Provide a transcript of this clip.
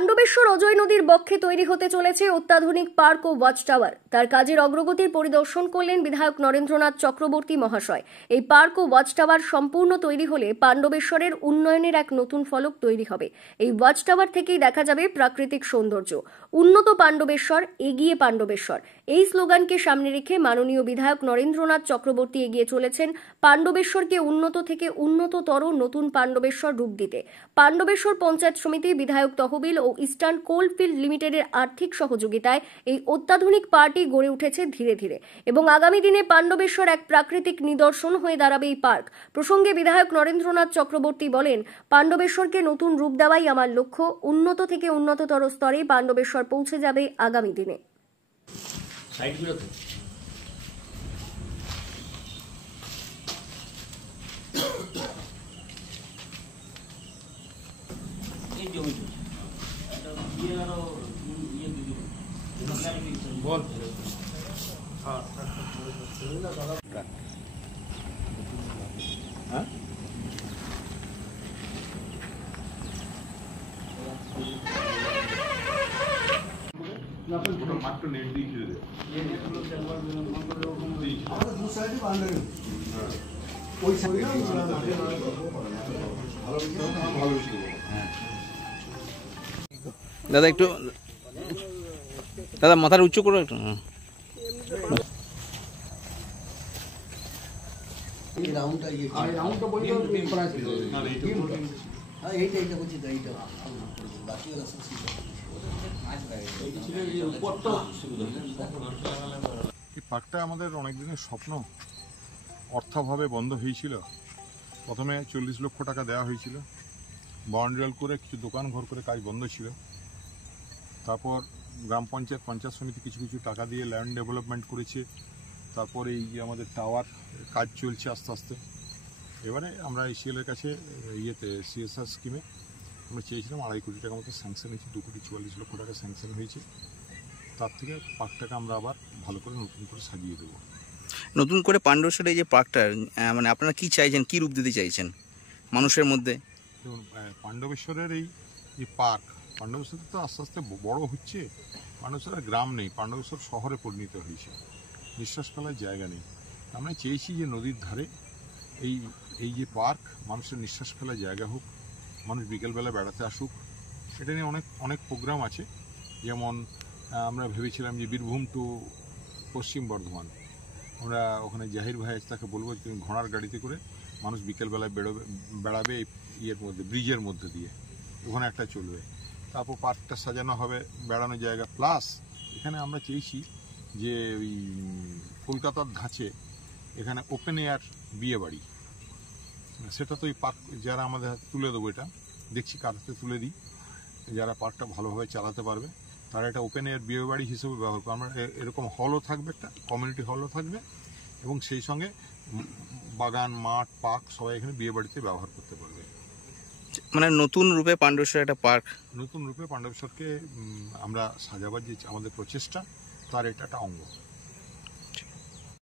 পাণ্ডবেশ্বর অজয় নদীর বক্ষে তৈরি হতে চলেছে অত্যাধুনিক পার্ক ও ওয়াচ টাওয়ার। তার কাজের অগ্রগতির পরিদর্শন করলেন বিধায়ক নরেন্দ্রনাথ চক্রবর্তী মহাশয়। এই পার্ক ও ওয়াচ টাওয়ার সম্পূর্ণ তৈরি হলে পাণ্ডবেশ্বরের উন্নয়নের এক নতুন ফলক তৈরি হবে। এই ওয়াচ টাওয়ার থেকেই দেখা যাবে প্রাকৃতিক সৌন্দর্য। উন্নত পাণ্ডবেশ্বর, এগিয়ে পাণ্ডবেশ্বর, এই স্লোগানকে সামনে রেখে মাননীয় বিধায়ক নরেন্দ্রনাথ চক্রবর্তী এগিয়ে চলেছেন পাণ্ডবেশ্বরকে উন্নত থেকে উন্নততর নতুন পাণ্ডবেশ্বর রূপ দিতে। পাণ্ডবেশ্বর পঞ্চায়েত সমিতি, বিধায়ক তহবিল ও ইস্টার্ন কোলফিল্ড লিমিটেডের আর্থিক সহযোগিতায় এই অত্যাধুনিক পার্কটি গড়ে উঠেছে ধীরে ধীরে এবং আগামী দিনে পাণ্ডবেশ্বর এক প্রাকৃতিক নিদর্শন হয়ে দাঁড়াবে এই পার্ক প্রসঙ্গে বিধায়ক নরেন্দ্রনাথ চক্রবর্তী বলেন, পাণ্ডবেশ্বরকে নতুন রূপ দেওয়াই আমার লক্ষ্য। উন্নত থেকে উন্নততর স্তরে পাণ্ডবেশ্বর পৌঁছে যাবে আগামী দিনে। মাত্র নেট দিয়ে দাদা একটু দাদা মাথার উঁচু করো একটু। এই পার্কটা আমাদের অনেক দিনের স্বপ্ন, অর্থাভাবে বন্ধ হয়েছিল। প্রথমে 40 লক্ষ টাকা দেওয়া হয়েছিল, বাউন্ডারিয়াল করে কিছু দোকান ঘর করে কাজ বন্ধ ছিল। তারপর গ্রাম পঞ্চায়েত, পঞ্চায়েত সমিতি কিছু কিছু টাকা দিয়ে ল্যান্ড ডেভেলপমেন্ট করেছে। তারপর এই যে আমাদের টাওয়ার কাজ চলছে আস্তে আস্তে। এবারে আমরা এসিএলের কাছে সিএসআর স্কিমে আমরা চেয়েছিলাম 2.5 কোটি টাকা মতো স্যাংশন হয়েছে, 2,44 লক্ষ টাকা স্যাংশন হয়েছে। তার থেকে পার্কটাকে আমরা আবার ভালো করে নতুন করে সাজিয়ে দেবো। নতুন করে পাণ্ডবেশ্বরের এই যে পার্কটা, মানে আপনারা কি চাইছেন, কি রূপ দিতে চাইছেন মানুষের মধ্যে? দেখুন, পাণ্ডবেশ্বরের এই পার্ক, পাণ্ডবেশ্বর তো আস্তে আস্তে বড় হচ্ছে। পাণ্ডবেশ্বরের গ্রাম নেই, পাণ্ডবেশ্বর শহরে পরিণত হয়েছে, নিঃশ্বাস ফেলার জায়গা নেই। আমরা চেয়েছি যে নদীর ধারে এই যে পার্ক মানুষের নিঃশ্বাস ফেলার জায়গা হোক, মানুষ বিকেলবেলা বেড়াতে আসুক। এটা নিয়ে অনেক প্রোগ্রাম আছে। যেমন আমরা ভেবেছিলাম যে বীরভূম টু পশ্চিম বর্ধমান, আমরা ওখানে জাহির ভাই আছে, তাকে বলবো তুমি ঘোড়ার গাড়িতে করে মানুষ বিকেলবেলায় বেড়াবে ইয়ের মধ্যে, ব্রিজের মধ্যে দিয়ে, ওখানে একটা চলবে। তারপর পার্কটা সাজানো হবে বেড়ানোর জায়গা, প্লাস এখানে আমরা চেয়েছি যে ওই কলকাতার ধাঁচে এখানে ওপেন এয়ার বিয়ে বাড়ি, সেটা তো ওই পার্ক যারা আমাদের হাতে তুলে দেবো, এটা দেখছি কার হাতে তুলে দিই, যারা পার্কটা ভালোভাবে চালাতে পারবে তারা এটা ওপেন এয়ার বিয়ে বাড়ি হিসেবে ব্যবহার করবে। আমরা এরকম হলও থাকবে, একটা কমিউনিটি হলও থাকবে, এবং সেই সঙ্গে বাগান, মাঠ, পার্ক সবাই এখানে বিয়ে বাড়িতে ব্যবহার করতে পারবে। মানে নতুন রূপে পাণ্ডবেশ্বর একটা পার্ক, নতুন রূপে পাণ্ডবেশ্বরকে আমরা সাজাবার যে আমাদের প্রচেষ্টা, তার এটা একটা অঙ্গ।